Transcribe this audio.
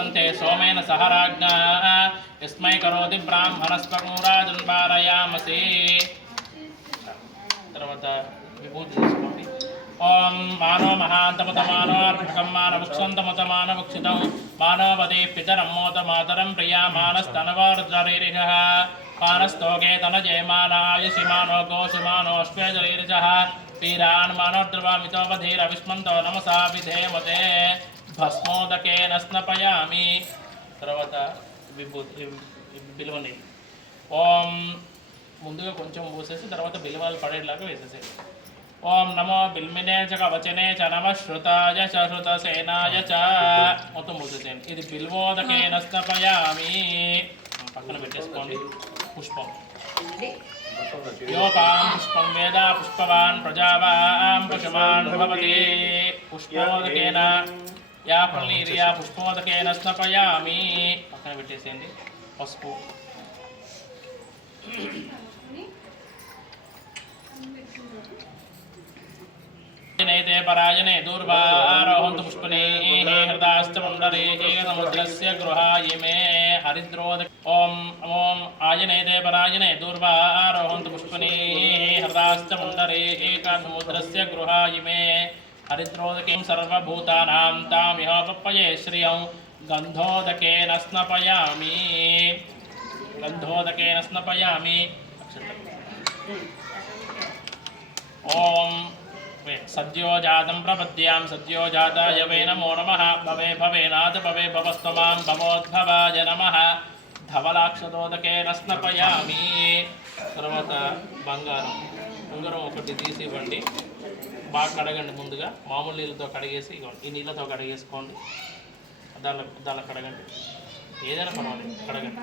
वदन्ते सोमेन सह राज्ञा यस्मै करोति ब्राह्मणस्त्वमूराजन् पारयामसि తర్వాత విభూతి తీసుకోండి. ఓం మానో మహాంతమతమానో అర్భకం మానవక్షంతమతమానవక్షితం మానవదే పితరమ్మోత మాతరం ప్రియా మానస్తనవరుద్రరీరిహ మానస్తోకే తనజయమానాయుషి మానో గోషుమానోష్వేదరీరిజః వీరాన్ మానోద్రవామితోపధీరవిష్మంతో నమసా విధేమతే భస్మోదకేన స్నపయామి. తర్వాత విభూతి బిల్వని ఓం ముందుగా కొంచెం పోసేసి తర్వాత బిల్వాలు పడేలాగా వేసేసేది. ఓం నమో బిల్మినే చ కవచనే చ నమ శ్రుతాయ చ శ్రుతసేనాయ చ మొత్తం పోసేసేయండి. ఇది బిల్వోదకేన స్నపయామి. పక్కన పెట్టేసుకోండి. పుష్పం యోపాం పుష్పం వేద పుష్పవాన్ ప్రజావాం పశుమాన్ భవతి పుష్పోదకేన యా పల్లీర్యా పుష్పోదకేన స్నపయామి. పక్కన పెట్టేసేయండి. పసుపు नैते परायणे दूर्वारोहन्तु पुष्पने हृदास्तमण्डले एकसमुद्रस्य गृहायिमे हरिद्रोद ॐ ॐ आयनैते परायणे दूर्वारोहन्तु पुष्पने हृदास्तमण्डले एकसमुद्रस्य गृहायिमे हरिद्रोदकीं सर्वभूतानां तामिह पप्पये श्रियं गन्धोदकेन स्नपयामि. गन्धोदकेन स्नपयामि. ॐ सद्योजातं प्रपद्यां सद्योजाताय वै नमो नमः. भवे भवेनाथ भवे भवस्त्वमां भवोद्भवाय नमः. धवलाक्षतोदकेन स्नपयामि. తర్వాత బంగారం ఉంగరం ఒకటి తీసి ఇవ్వండి. బాగా కడగండి. ముందుగా మామూలు నీళ్ళతో కడిగేసి ఇవ్వండి. ఈ నీళ్ళతో కడిగేసుకోండి. దానిలో కడగండి. ఏదైనా పర్వాలేదు కడగండి.